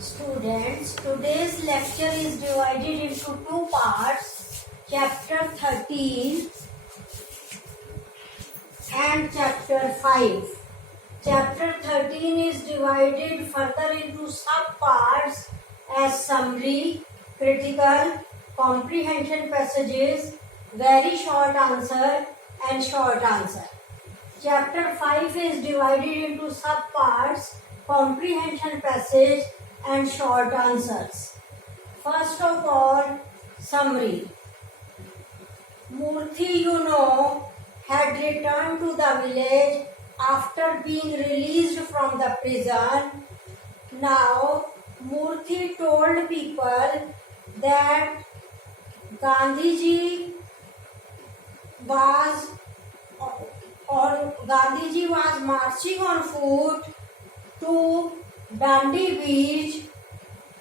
Students, today's lecture is divided into two parts, chapter 13 and chapter 5. Chapter 13 is divided further into sub-parts as summary, critical, comprehension passages, very short answer and short answer. Chapter 5 is divided into sub-parts, comprehension passage and short answers. First of all, summary. Murthy, had returned to the village after being released from the prison. Now, Murthy told people that Gandhiji was marching on foot to Dandi beach.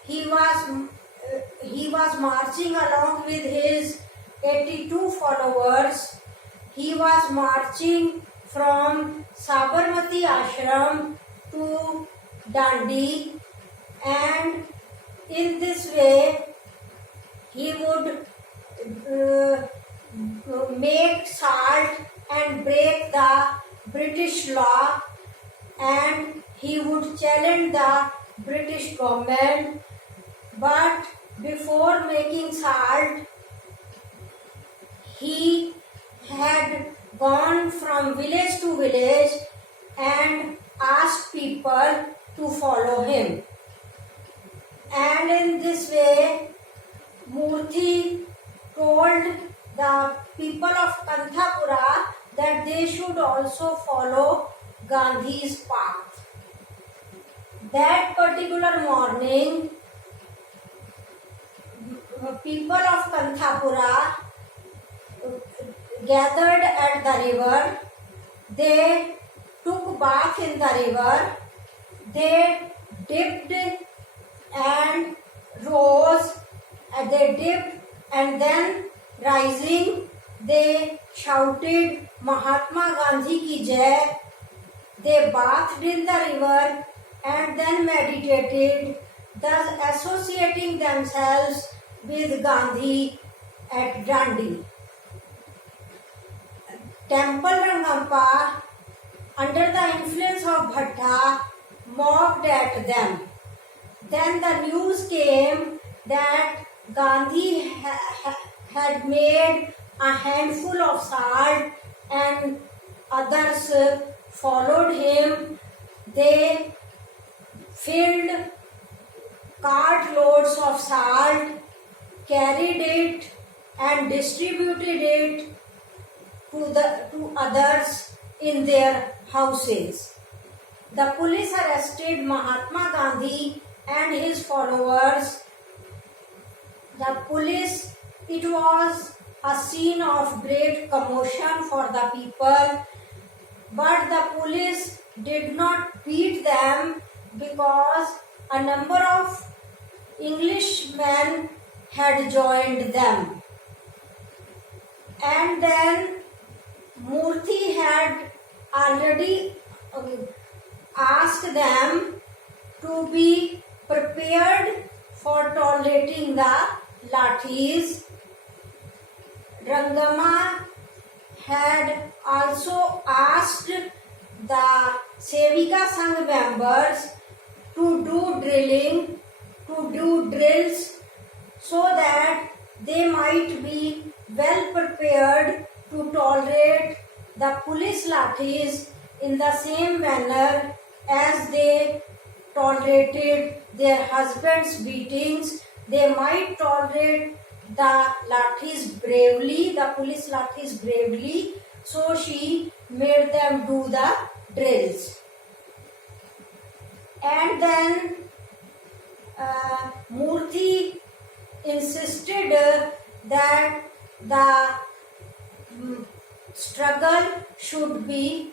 He was marching along with his 82 followers. He was marching from Sabarmati ashram to Dandi, and in this way he would make salt and break the British law, and he would challenge the British government. But before making salt, he had gone from village to village and asked people to follow him. And in this way, Murthy told the people of Kanthapura that they should also follow Gandhi's path. That particular morning, people of Kanthapura gathered at the river. They took bath in the river. They dipped and rose. They dipped and then rising, they shouted Mahatma Gandhi ki jai. They bathed in the river and then meditated, thus associating themselves with Gandhi at Dandi. Temple Rangampa, under the influence of Bhatta, mocked at them. Then the news came that Gandhi had made a handful of salt and others followed him. They filled cartloads of salt, carried it and distributed it to others in their houses. The police arrested Mahatma Gandhi and his followers. It was a scene of great commotion for the people, but the police did not beat them because a number of Englishmen had joined them. And then Murthy had already asked them to be prepared for tolerating the lathis. Rangama had also asked the Sevika Sangh members to do drills so that they might be well prepared to tolerate the police lathis in the same manner as they tolerated their husbands' beatings. They might tolerate the lathis bravely, the police lathis bravely, so she made them do the drills. And then Murthy insisted that the struggle should be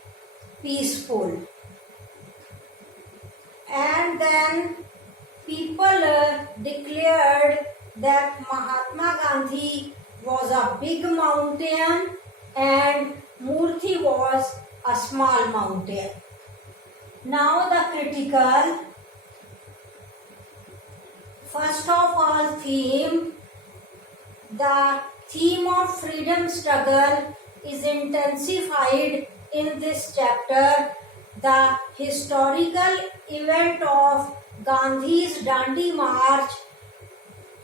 peaceful. And then people declared that Mahatma Gandhi was a big mountain and Murthy was a small mountain. Now the critical. First of all, the theme of freedom struggle is intensified in this chapter. The historical event of Gandhi's Dandi March,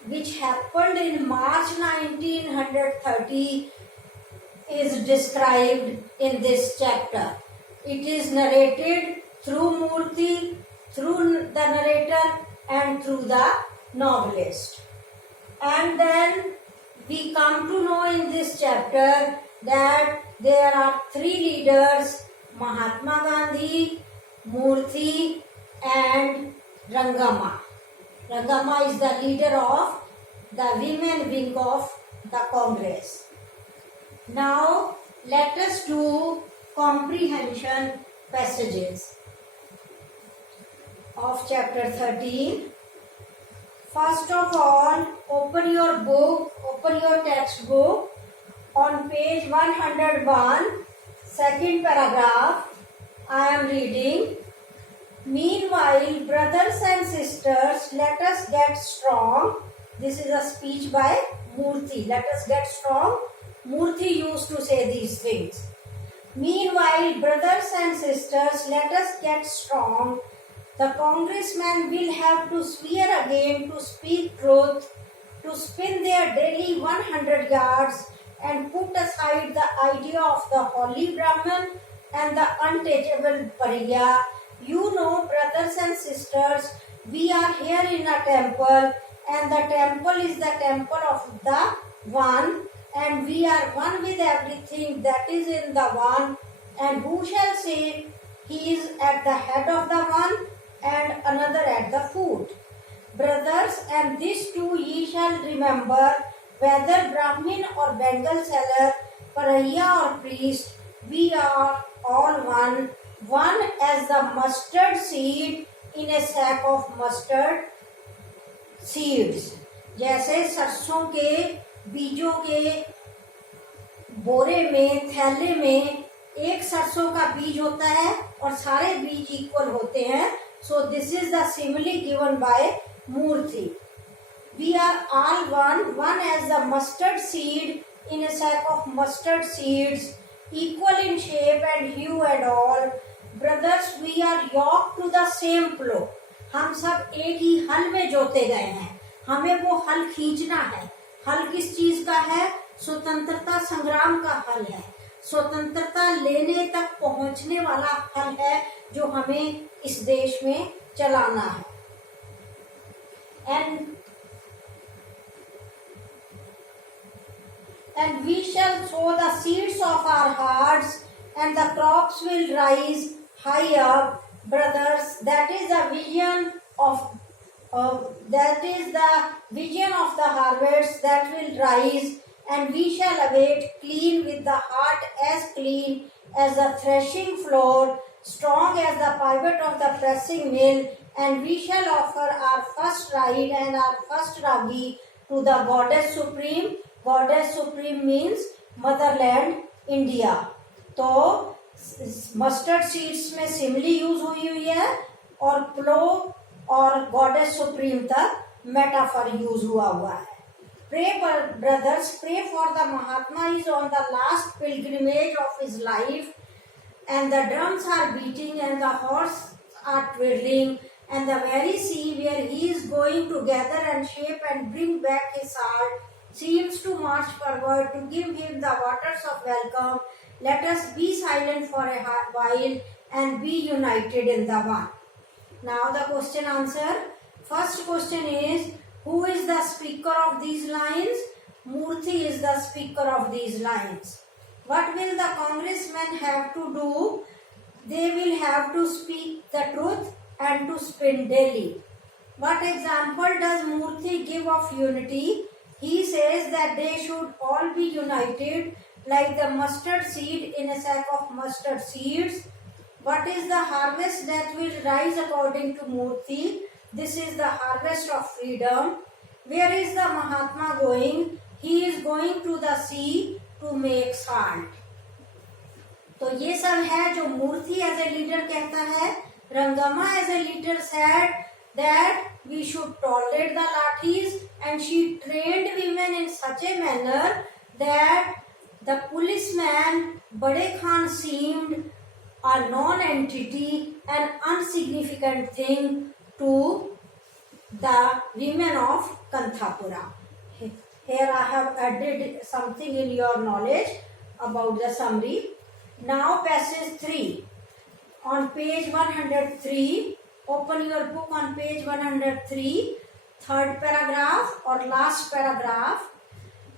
which happened in March 1930, is described in this chapter. It is narrated through Murthy, through the narrator, and through the novelist. And then we come to know in this chapter that there are three leaders: Mahatma Gandhi, Murthy, and Rangama. Rangama is the leader of the women wing of the Congress. Now let us do comprehension passages of chapter 13. First of all, open your book, open your textbook on page 101, second paragraph. I am reading. Meanwhile, brothers and sisters, let us get strong. This is a speech by Murthy. Let us get strong. Murthy used to say these things. Meanwhile, brothers and sisters, let us get strong. The congressmen will have to swear again to speak truth, to spin their daily 100 yards and put aside the idea of the holy Brahman and the untouchable Pariya. You know, brothers and sisters, we are here in a temple, and the temple is the temple of the One, and we are one with everything that is in the One. And who shall say he is at the head of the One and another at the foot? Brothers, and this too ye shall remember, whether Brahmin or Bengal seller, Paraya or priest, we are all one, one as the mustard seed in a sack of mustard seeds. जैसे सरसों के बीजों के बोरे में, थैले में एक सरसों का बीज होता है और सारे बीज इक्वल होते हैं. So this is the simile given by Murthy. We are all one, one as the mustard seed in a sack of mustard seeds, equal in shape and hue and all. Brothers, we are yoked to the same plough. हम सब एक ही हल में जोते गए हैं. हमें वो हल खींचना है. हल किस चीज का है? स्वतंत्रता संग्राम का हल है. स्वतंत्रता लेने तक पहुंचने वाला हल है जो हमें इस देश में चलाना है. And we shall sow the seeds of our hearts, and the crops will rise high up. Brothers, that is the vision of the harvest that will rise, and we shall await clean with the heart as clean as the threshing floor, strong as the pivot of the pressing mill, and we shall offer our first ride and our first ragi to the Goddess Supreme. Goddess Supreme means motherland India. तो mustard seeds में Simli use हुई है और प्लो और goddess supreme तक metaphor use हुआ है. Pray, brothers, pray for the Mahatma. He is on the last pilgrimage of his life, and the drums are beating and the horses are twiddling, and the very sea where he is going to gather and shape and bring back his heart seems to march forward to give him the waters of welcome. Let us be silent for a while and be united in the One. Now the question answer. First question is, who is the speaker of these lines? Murthy is the speaker of these lines. What will the congressmen have to do? They will have to speak the truth and to spin daily. What example does Murthy give of unity? He says that they should all be united like the mustard seed in a sack of mustard seeds. What is the harvest that will rise according to Murthy? This is the harvest of freedom. Where is the Mahatma going? He is going to the sea to make salt. तो ये सब है जो मूर्ति as a leader कहता है. Rangamma as a leader said that we should tolerate the lathis, and she trained women in such a manner that the policeman Bade Khan seemed a non-entity, an insignificant thing to the women of Kanthapura. Here I have added something in your knowledge about the summary. Now passage 3. On page 103, open your book on page 103, third paragraph or last paragraph.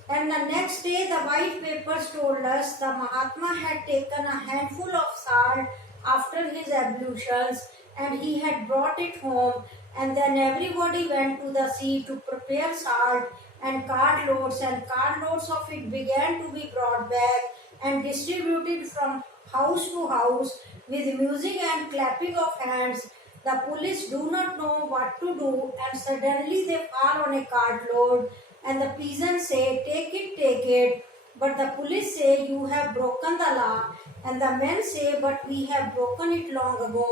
And the next day the white papers told us the Mahatma had taken a handful of salt after his ablutions and he had brought it home, and then everybody went to the sea to prepare salt, and cartloads of it began to be brought back and distributed from house to house with music and clapping of hands. The police do not know what to do, and suddenly they fall on a cartload, and the peasants say, take it. But the police say, you have broken the law. And the men say, but we have broken it long ago,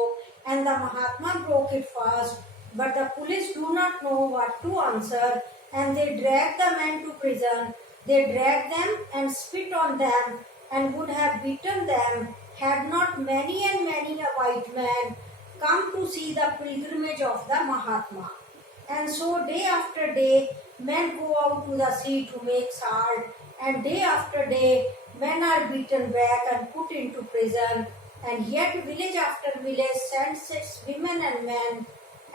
and the Mahatma broke it first. But the police do not know what to answer, and they drag the men to prison. They drag them and spit on them, and would have beaten them had not many and many a white man come to see the pilgrimage of the Mahatma. And so day after day, men go out to the sea to make salt, and day after day, men are beaten back and put into prison, and yet village after village sends its women and men,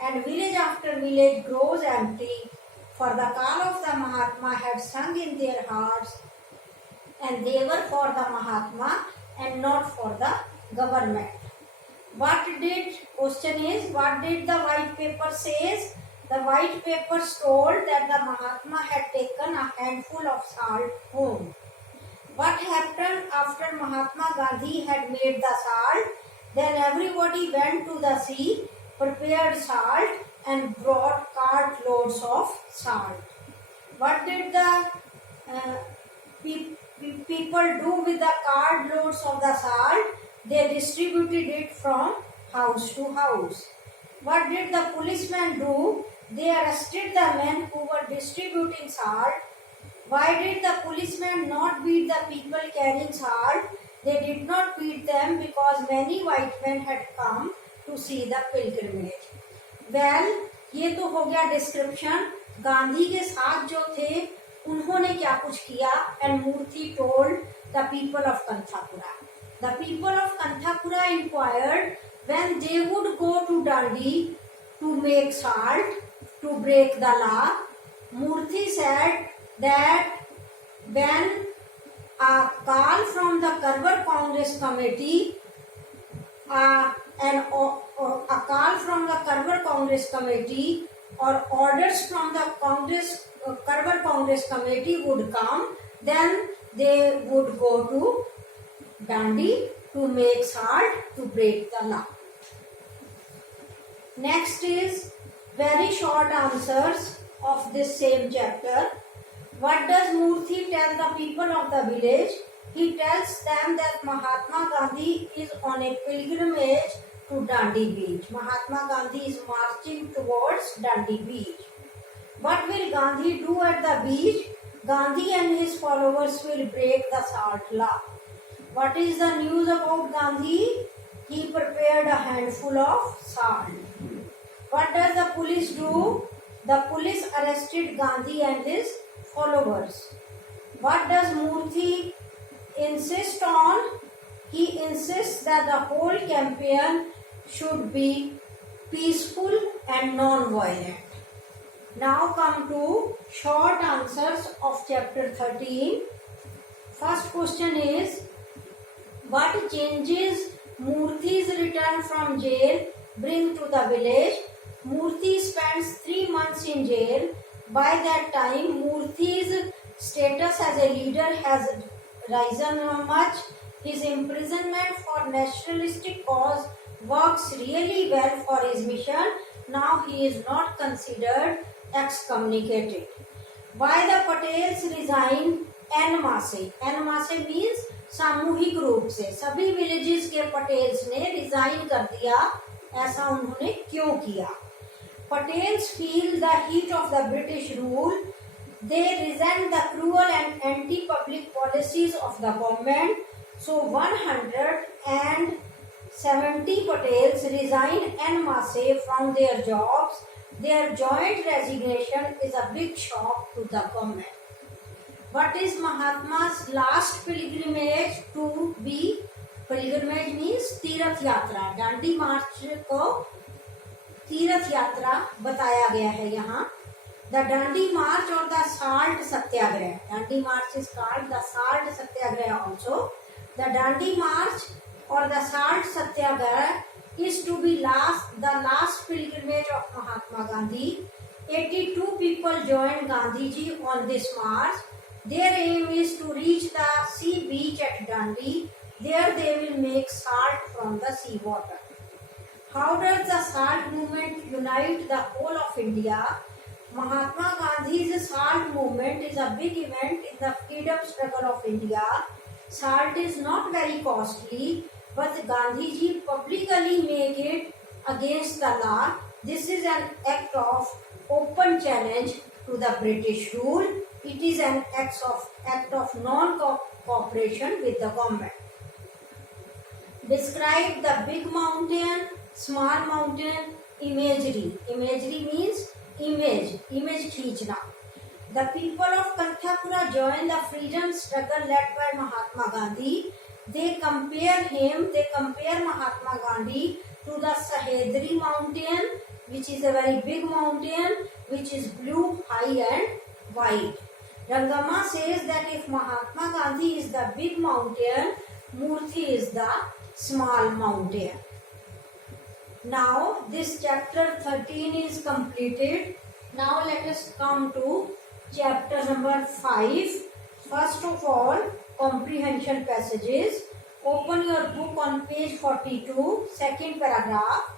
and village after village grows empty, for the call of the Mahatma had sung in their hearts, and they were for the Mahatma and not for the government. Question is, what did the white paper says? The white papers told that the Mahatma had taken a handful of salt home. What happened after Mahatma Gandhi had made the salt? Then everybody went to the sea, prepared salt, and brought cartloads of salt. What did the people do with the cartloads of the salt? They distributed it from house to house. What did the policemen do? They arrested the men who were distributing salt. Why did the policemen not beat the people carrying salt? They did not beat them because many white men had come to see the pilgrimage. Well, ये तो हो गया description. Gandhi के साथ जो थे उन्होंने क्या कुछ किया. And Moorthy told the people of Kanthapura. The people of Kanthapura inquired when they would go to Dandi to make salt, to break the law. Murthy said that when a call from the Karwar Congress Committee, a call from the Karwar Congress Committee or orders from the Karwar Congress Committee would come, then they would go to Dandi to make salt to break the law. Next is very short answers of this same chapter. What does Murthy tell the people of the village? He tells them that Mahatma Gandhi is on a pilgrimage to Dandi Beach. Mahatma Gandhi is marching towards Dandi Beach. What will Gandhi do at the beach? Gandhi and his followers will break the salt law. What is the news about Gandhi? He prepared a handful of salt. What does the police do? The police arrested Gandhi and his followers. What does Murthy insist on? He insists that the whole campaign should be peaceful and non-violent. Now come to short answers of chapter 13. First question is, what changes Murthy's return from jail bring to the village? Murthy spends 3 months in jail. By that time, Murthy's status as a leader has risen much. His imprisonment for nationalistic cause works really well for his mission. Now he is not considered excommunicated. Why the Patels resign en masse? En masse means सामूहिक रूप से सभी villages के पटेल्स ने resign कर दिया. ऐसा उन्होंने क्यों किया? Patels feel the heat of the British rule. They resent the cruel and anti-public policies of the government. So 170 Patels resigned en masse from their jobs. Their joint resignation is a big shock to the government. What is Mahatma's last pilgrimage to be? Pilgrimage means तीर्थ यात्रा. दांडी मार्च को तीर्थ यात्रा बताया गया है यहाँ. The Dandi march or the salt satyagraha. Dandi march is called the salt satyagraha also. The Dandi march or the salt satyagraha is to be the last pilgrimage of Mahatma Gandhi. 82 people joined Gandhiji on this march. Their aim is to reach the sea beach at Dandi. There they will make salt from the sea water. How does the salt movement unite the whole of India? Mahatma Gandhi's salt movement is a big event in the freedom struggle of India. Salt is not very costly, but Gandhiji publicly make it against the law. This is an act of open challenge to the British rule. It is an act of non-cooperation with the government. Describe the big mountain, small mountain, imagery. Imagery means image खींचना. The people of Kanthapura joined the freedom struggle led by Mahatma Gandhi. They compare Mahatma Gandhi to the Sahyadri mountain, which is a very big mountain, which is blue, high and wide. Rangama says that if Mahatma Gandhi is the big mountain, Murthy is the small mountain. Now this chapter 13 is completed. Now let us come to chapter number 5. First of all, comprehension passages. Open your book on page 42, second paragraph.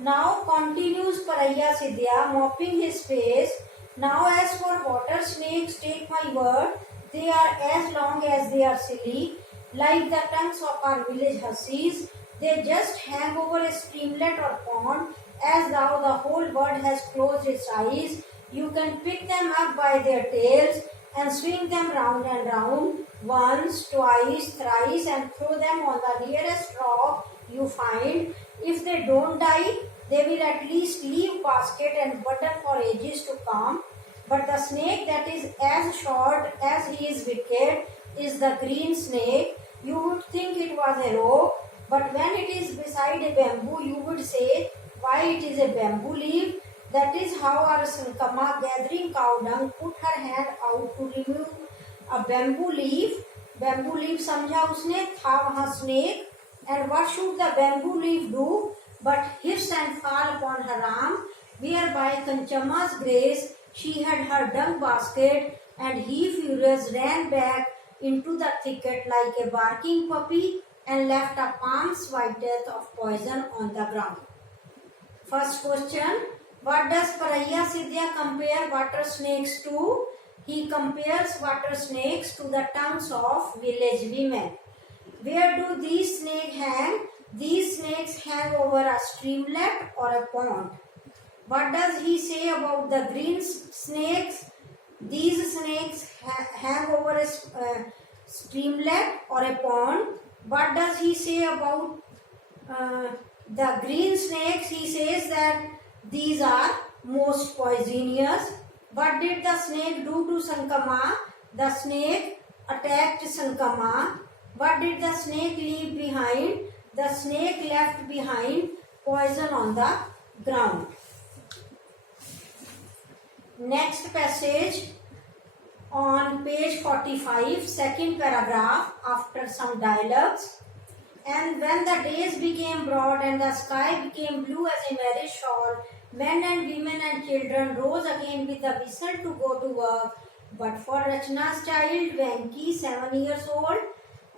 Now continues Paraya Sidhya, mopping his face. Now as for water snakes, take my word, they are as long as they are silly, like the tongues of our village hussies. They just hang over a streamlet or pond, as though the whole world has closed its eyes. You can pick them up by their tails and swing them round and round, once, twice, thrice, and throw them on the nearest rock you find. If they don't die, they will at least leave basket and burden for ages to come. But the snake that is as short as he is wicked is the green snake. You would think it was a rope, but when it is beside a bamboo, you would say, why it is a bamboo leaf. That is how our Sankama, gathering cow dung, put her hand out to remove a bamboo leaf. Bamboo leaf समझा उसने, था वहाँ snake. And what should the bamboo leaf do but hiss and fall upon her arm, whereby Kanchama's grace, she had her dung basket, and he, furious, ran back into the thicket like a barking puppy and left a palm's white death of poison on the ground. First question, what does Paraya Sidhya compare water snakes to? He compares water snakes to the tongues of village women. Where do these snakes hang? These snakes hang over a streamlet or a pond. What does he say about the green snakes? These snakes hang over a streamlet or a pond. What does he say about the green snakes? He says that these are most poisonous. What did the snake do to Sankama? The snake attacked Sankama. What did the snake leave behind? The snake left behind poison on the ground. Next passage on page 45, second paragraph, after some dialogues. And when the days became broad and the sky became blue as a marriage shawl, men and women and children rose again with the whistle to go to work. But for Rachna's child, Venki, 7 years old,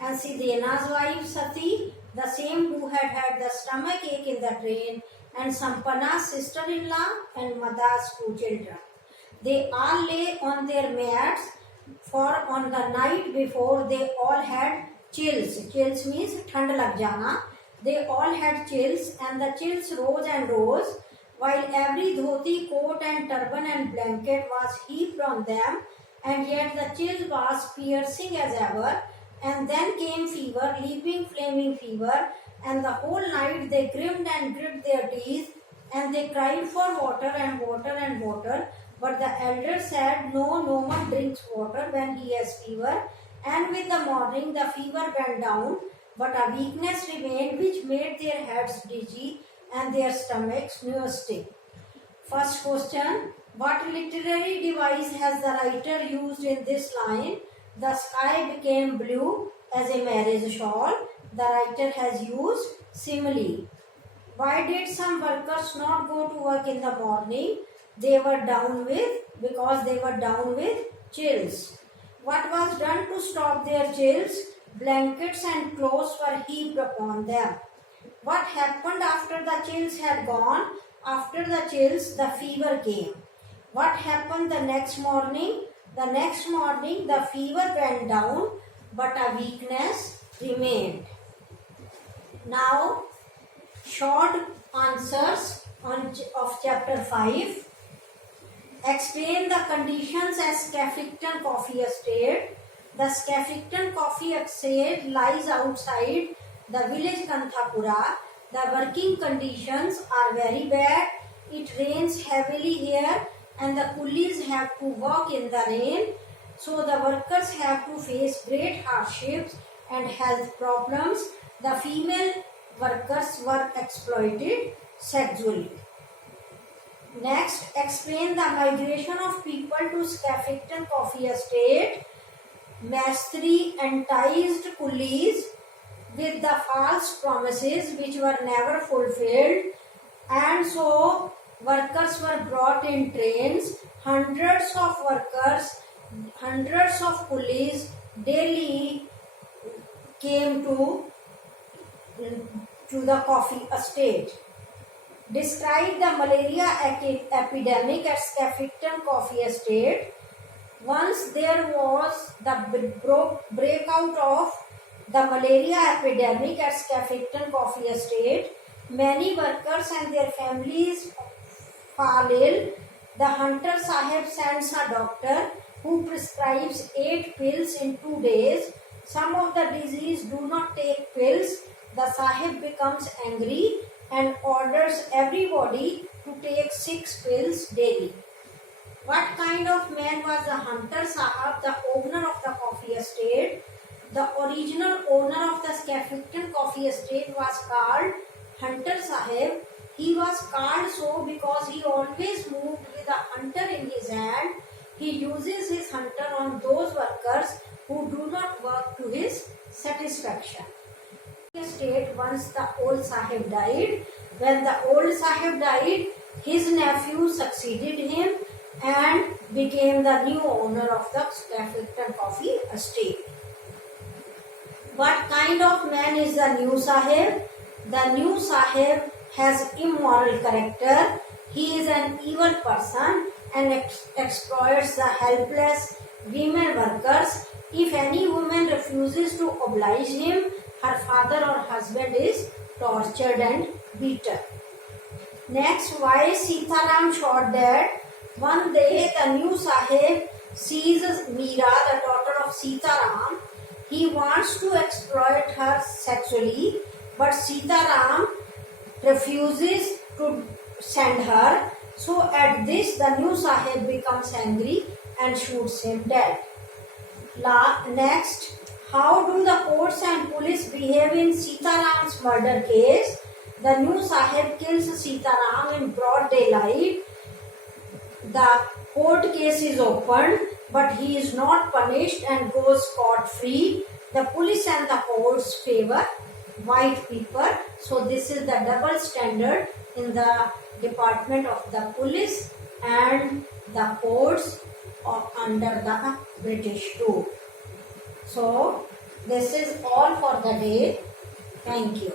and Sidena's wife, Sati, the same who had had the stomach ache in the train, and Sampana's sister-in-law, and Mada's 2 children. They all lay on their mats, for on the night before they all had chills. Chills means ठंड लग जाना. They all had chills, and the chills rose and rose. while every dhoti, coat and turban and blanket was heaped on them, and yet the chill was piercing as ever. And then came fever, leaping, flaming fever, and the whole night they grinned and grit their teeth, and they cried for water and water and water. But the elder said, no, no one drinks water when he has fever. And with the morning the fever went down, but a weakness remained which made their heads dizzy and their stomachs nasty. First question, what literary device has the writer used in this line? The sky became blue as a marriage shawl. The writer has used simile. Why did some workers not go to work in the morning? Because they were down with chills. What was done to stop their chills? Blankets and clothes were heaped upon them. What happened after the chills had gone? After the chills, the fever came. What happened the next morning? The next morning, the fever went down, but a weakness remained. Now, short answers of chapter 5. Explain the conditions at Skeffington Coffee Estate. The Skeffington Coffee Estate lies outside the village Kanthapura. The working conditions are very bad. It rains heavily here and the coolies have to work in the rain. So the workers have to face great hardships and health problems. The female workers were exploited sexually. Next, explain the migration of people to Skeffington Coffee Estate. Mastri enticed coolies with the false promises which were never fulfilled, and so workers were brought in trains. Hundreds of workers, hundreds of coolies daily came to the coffee estate. Describe the malaria epidemic at Skeffington Coffee Estate. Once there was the breakout of the malaria epidemic at Skeffington Coffee Estate. Many workers and their families fall ill. The Hunter Sahib sends a doctor who prescribes 8 pills in 2 days. Some of the disease do not take pills. The Sahib becomes angry and orders everybody to take 6 pills daily. What kind of man was the Hunter Sahib, the owner of the coffee estate? The original owner of the Skeffington Coffee Estate was called Hunter Sahib. He was called so because he always moved with a hunter in his hand. He uses his hunter on those workers who do not work to his satisfaction. Estate once the old Sahib died. When the old Sahib died, his nephew succeeded him and became the new owner of the Skeffington Coffee Estate. What kind of man is the new Sahib? The new Sahib has immoral character. He is an evil person and exploits the helpless women workers. If any woman refuses to oblige him, her father or husband is tortured and beaten. Next, why is Sitaram shot dead? One day, the new Sahib sees Meera, the daughter of Sitaram. He wants to exploit her sexually, but Sitaram refuses to send her. So at this, the new Sahib becomes angry and shoots him dead. Next, how do the courts and police behave in Sitaram's murder case? The new Sahib kills Sitaram in broad daylight. The court case is opened, but he is not punished and goes scot-free. The police and the courts favor white people. So this is the double standard in the department of the police and the courts under the British rule. So this is all for the day. Thank you.